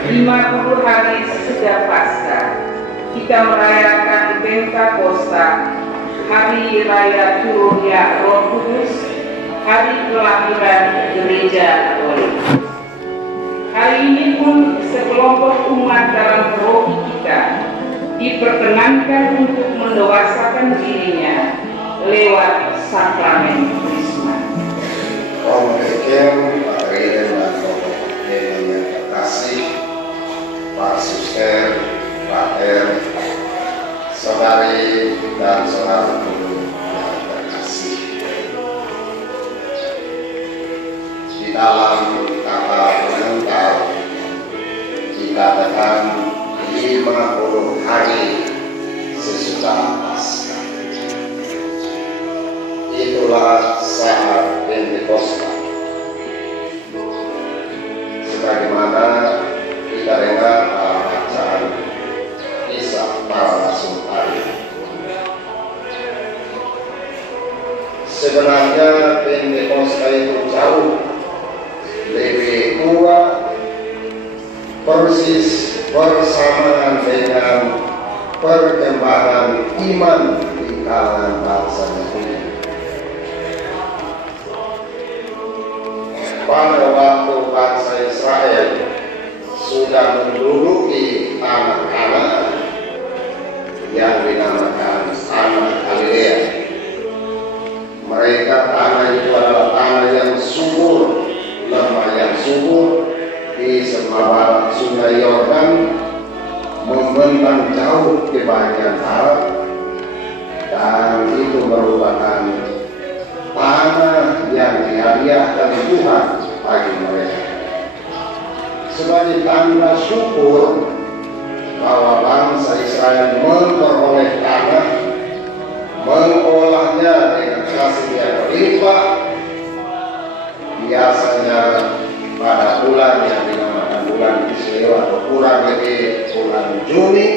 50 hari sesudah Paskah, kita merayakan Pentakosta, hari raya turunnya Roh Kudus, hari kelahiran Gereja Katolik. Hari ini pun sekelompok umat dalam roh kita diperkenankan untuk mendewasakan dirinya lewat sakramen Krisma. Om Kekem, Pak Riden dan Bapak yang terkasih, Pak Suster, Pak R, saudari dan saudaraku yang terkasih. Di dalam kata pengantar dikatakan 50 hari sesudah Paskah. Itulah saat Pentakosta. Sebagaimana kita dengar dalam bacaan kisah para rasul tadi. Sebenarnya Pentakosta itu jauh lebih tua, persis bersamaan dengan perkembangan iman di kalangan bangsa Yahudi. Pada waktu bangsa Israel sudah menduduki tanah-tanah yang dinamakan tanah Galilea. Mereka tanah itu adalah tanah yang subur, lembah yang subur di sebelah barat Sungai Yordan, membentang jauh ke bagian barat, dan itu merupakan tanah yang dihadiahkan Tuhan bagi mereka sebagai tanda syukur bahwa bangsa Israel memperoleh tanah, mengolahnya dengan kasih yang berlimpah. Biasanya pada bulan yang dinamakan bulan Kislew atau kurang lebih bulan Juni,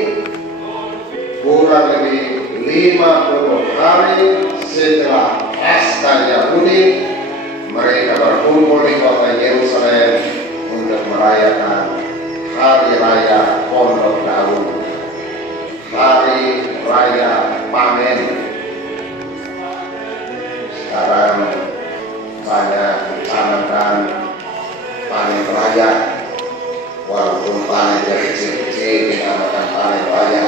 kurang lebih 50 hari setelah Paskah Yahudi, mereka berkumpul di kota Yerusalem untuk merayakan hari raya Pondok Daun, hari raya panen. Sekarang banyak dicanangkan panen raya, walaupun panen yang kecil-kecil dinamakan panen raya.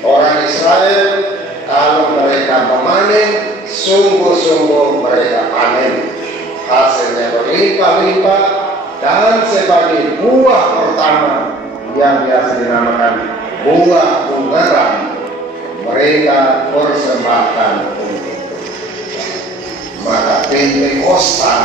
Orang Israel kalau mereka memanen, sungguh-sungguh mereka panen, hasilnya berlimpah-limpah, dan sebagai buah pertama yang biasa dinamakan buah bungaran, mereka persembahkan untuk Tuhan. Maka Pentakosta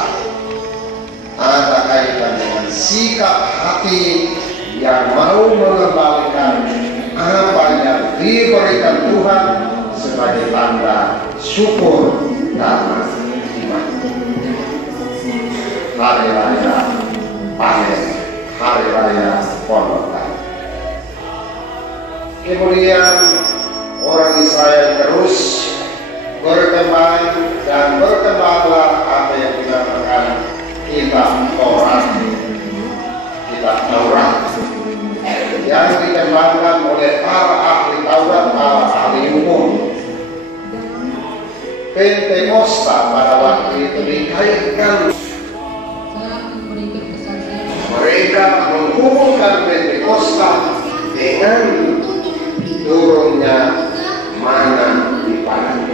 ada kaitan dengan sikap hati yang mau mengembalikan apa yang diberikan Tuhan sebagai tanda syukur karena iman. Hari raya panen, hari raya Pondok Daun. Kemudian orang Israel terus berkembang dan berkembanglah apa yang dinamakan kitab Taurat. Kitab Taurat yang dikembangkan oleh para ahli Taurat, para ahli hukum. Pentakosta pada waktu itu dikaitkan, mereka menghubungkan Pentakosta dengan turunnya mana di padang.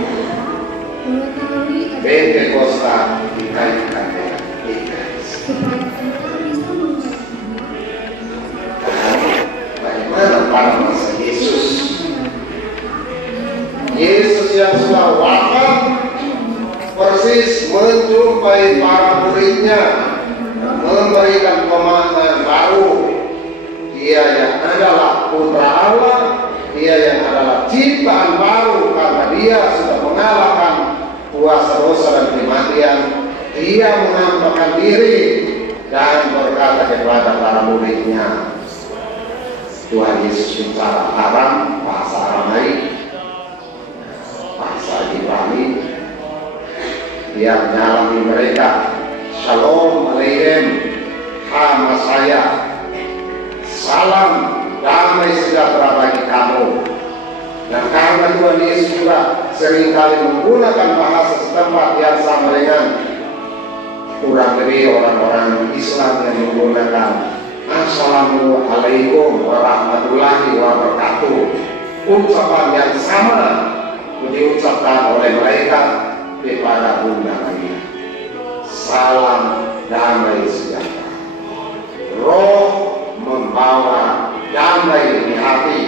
Pentakosta dikaitkan dengan ikan. Bagaimana pada masa Yesus? Yesus yang sudah wafat persis menjumpai para muridnya, memberikan komandan baru. Dia yang adalah putra Allah, dia yang adalah ciptaan baru karena dia sudah mengalahkan kuasa dosa dan kematian. Dia menampakkan diri dan berkata kepada para muridnya. Tuhan Yesus bicara Aram, bahasa Aramaik, bahasa Ibrani. Dia menyalami mereka, Shalom Aleichem, Hama saya, salam damai sejahtera bagi kamu. Dan karena Tuhan Yesus juga seringkali menggunakan bahasa setempat yang sama dengan kurang lebih orang-orang Islam yang menggunakan Assalamualaikum warahmatullahi wabarakatuh. Ucapan yang sama diucapkan oleh mereka kepada Bunda Maria. Salam damai sejahtera. Roh membawa damai di hati,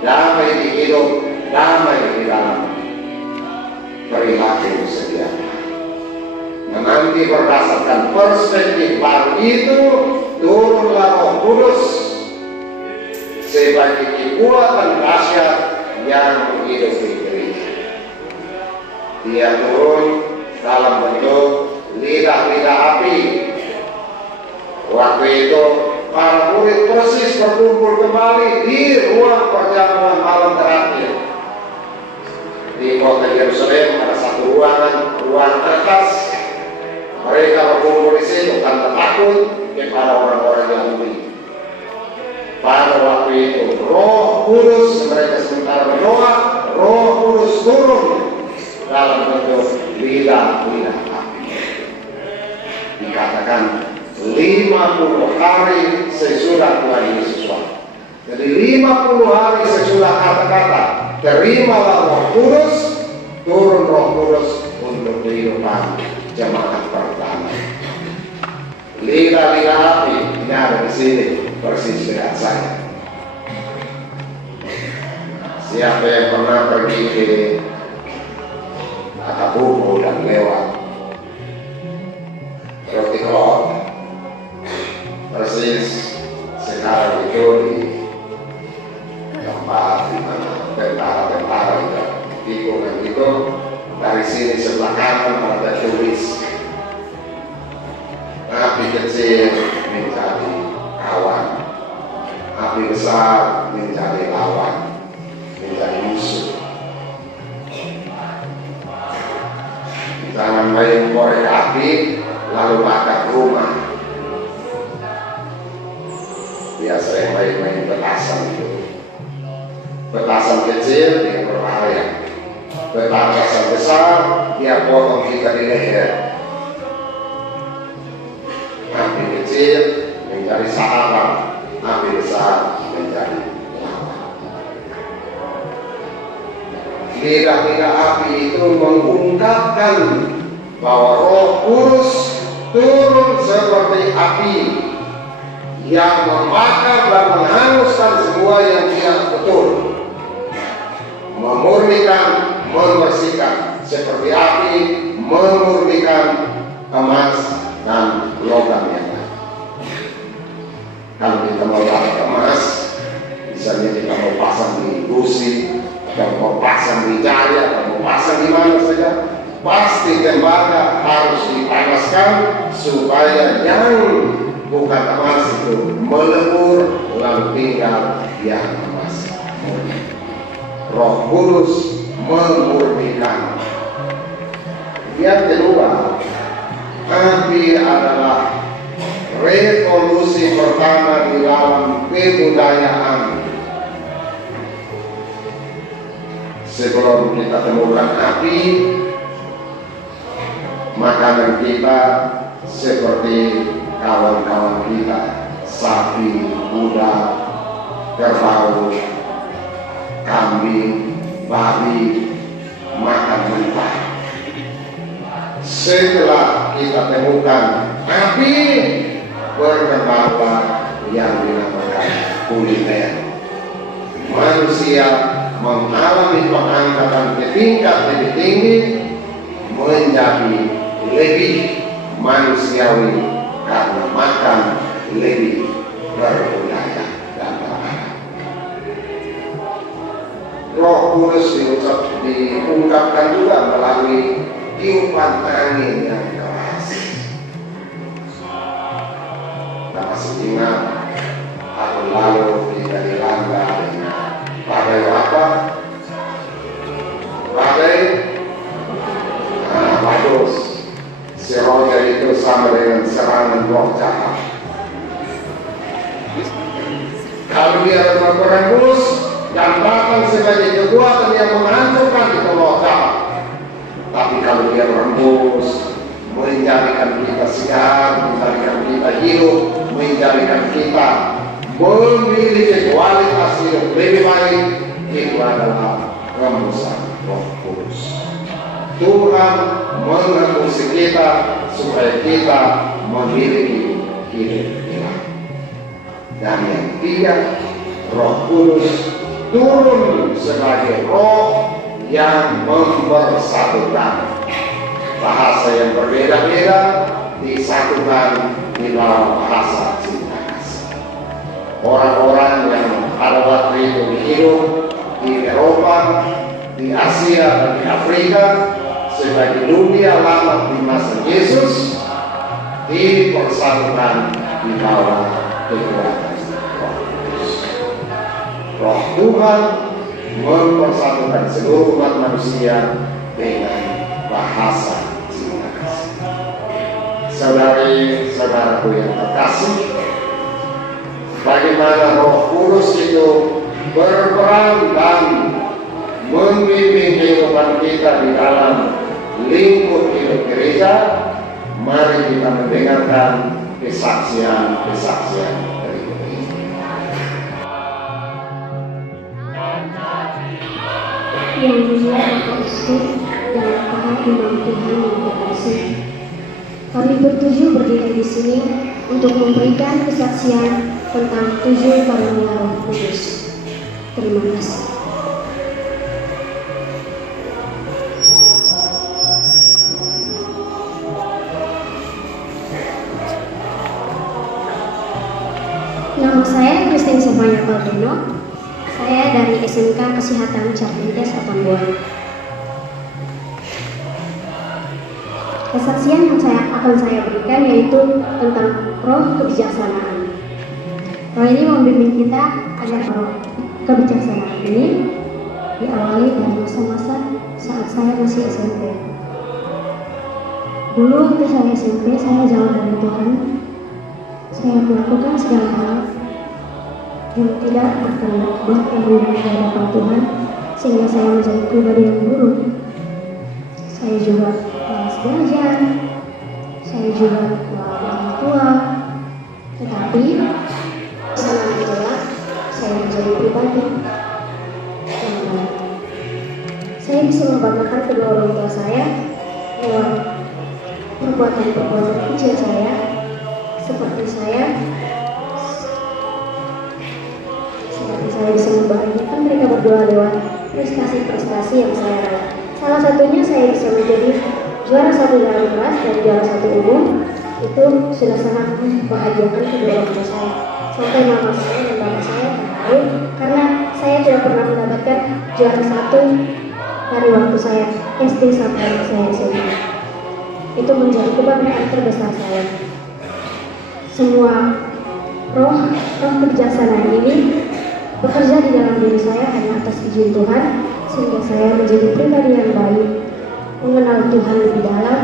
damai di hidup, damai di dalam perilaku sejahtera. Nanti berdasarkan perspektif baru itu, turunlah Roh Kudus sebagai kekuatan dahsyat yang menghidupi gereja. Dia turun dalam bentuk lidah-lidah api. Waktu itu para murid persis berkumpul kembali di ruang perjamuan malam terakhir di kota Yerusalem. Ada satu ruang atas. Mereka berkumpul di situ tanpa takut kepada orang-orang Yahudi. Pada waktu itu Roh Kudus, mereka sementara berdoa, Roh Kudus turun dalam bentuk lidah-lidah api. Dikatakan 50 hari sesudah Tuhan Yesus wafat. Jadi 50 hari sesudah kata-kata terimalah Roh Kudus, turun Roh Kudus untuk kehidupan jemaat pertama. Lidah-lidah api ini ada di sini persis dengan saya. Siapa yang pernah pergi ke Acapulco dan lewat Roti Klot, persis sekarang itu di tempat di mana tentara-tentara tikungan itu, dari sini sebelah kanan ada tulis api kecil menjadi kawan, api besar menjadi lawan, menjadi musuh. Jangan main korek api lalu bakar rumah. Biasa yang main-main petasan itu, petasan kecil yang berbahaya, petasan besar dia potong kita di leher. Api kecil menjadi sahabat, api besar menjadi lawan. Lidah-lidah api itu mengungkapkan bahwa Roh Kudus turun seperti api yang membakar dan menghanguskan semua yang tidak betul, memurnikan, membersihkan, seperti api memurnikan emas dan logam yang lain. Kalau kita mau dapat emas, misalnya kita mau pasang di gusi, atau mau pasang di jari, atau mau pasang di mana saja, pasti tembaga harus dipanaskan supaya yang bukan emas itu melebur lalu tinggal yang emas. Roh Kudus memurnikan. Yang kedua, api adalah revolusi pertama di dalam kebudayaan. Sebelum kita temukan api, makanan kita seperti kawan-kawan kita, sapi, kuda, kerbau, kambing, babi, makan mentah. Setelah kita temukan api, berkembanglah yang dinamakan kuliner. Manusia mengalami pengangkatan ke tingkat lebih tinggi, menjadi lebih manusiawi karena makan lebih berbudaya dan berakal. Roh Kudus diungkapkan juga melalui tiupan angin yang keras. Kita masih ingat tahun lalu kita dilanda dengan badai apa? Badai Badus. Seroja itu sama dengan serangan roh jahat. Kalau dia berembus dan datang sebagai kekuatan yang menghancurkan di Golgota. Tapi kalau dia berembus, menjadikan kita segar, menjadikan kita hidup, menjadikan kita memiliki kualitas hidup lebih baik, itu adalah rembusan Roh Kudus. Tuhan mengembusi kita supaya kita memiliki hidup ilahi. Dan yang ketiga, Roh Kudus turun sebagai roh yang mempersatukan. Bahasa yang berbeda-beda disatukan di dalam bahasa cinta kasih. Orang-orang yang pada waktu itu hidup di Eropa, di Asia, dan di Afrika sebagai dunia lama di masa Yesus dipersatukan di bawah kekuatan Roh Kudus. Roh Tuhan mempersatukan seluruh umat manusia dengan bahasa cinta kasih. Saudari-saudaraku yang terkasih, bagaimana Roh Kudus itu berperan dan membimbing kehidupan kita di dalam lingkup hidup gereja, mari kita mendengarkan kesaksian-kesaksian berikut ini. Yang mulia Bapak Uskup dan para imam Tuhan yang terkasih, kami bertujuh berdiri di sini untuk memberikan kesaksian tentang 7 karunia Roh Kudus. Terima kasih. Nama saya Christine Sofia Baldino. Saya dari SMK Kesehatan Carpintes Atambua. Kesaksian yang akan saya berikan yaitu tentang roh kebijaksanaan. Roh ini membimbing kita agar roh kebijaksanaan ini diawali dari masa-masa saat saya masih SMP. Dulu waktu saya SMP, saya jauh dari Tuhan. Saya melakukan segala hal yang tidak berkenan di hadapan Tuhan, sehingga saya menjadi pribadi yang buruk. Saya juga malas belajar, saya juga melawan orang tua, tetapi selama menjelak saya menjadi pribadi yang baik. Saya bisa membanggakan kedua orang tua saya lewat perbuatan-perbuatan kecil saya, seperti saya bisa membahagiakan mereka berdua lewat prestasi-prestasi yang saya raih. Salah satunya saya bisa menjadi juara 1 dalam kelas dan juara 1 umum. Itu sudah sangat membahagiakan kedua orang tua saya. Sampai mama saya dan bapak saya terharu karena saya tidak pernah mendapatkan juara 1 dari waktu saya SD sampai saya SMP. Itu menjadi kebanggaan terbesar saya. Semua roh kebijaksanaan ini bekerja di dalam diri saya hanya atas izin Tuhan, sehingga saya menjadi pribadi yang baik, mengenal Tuhan lebih dalam,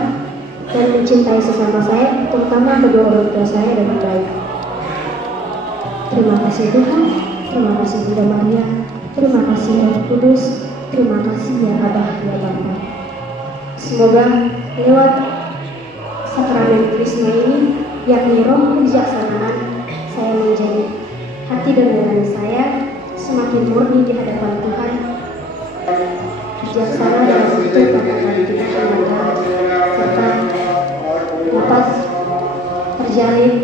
dan mencintai sesama saya, terutama kedua orang tua saya dengan baik. Terima kasih Tuhan, terima kasih Bunda Maria, terima kasih Roh Kudus, terima kasih ya Abah ya Bapa. Semoga lewat sakramen Krisma ini, yakni roh kebijaksanaan, saya menjadi hati dan nurani saya semakin murni di hadapan Tuhan, bijaksana dalam bentuk kata-kata kita serta dapat terjalin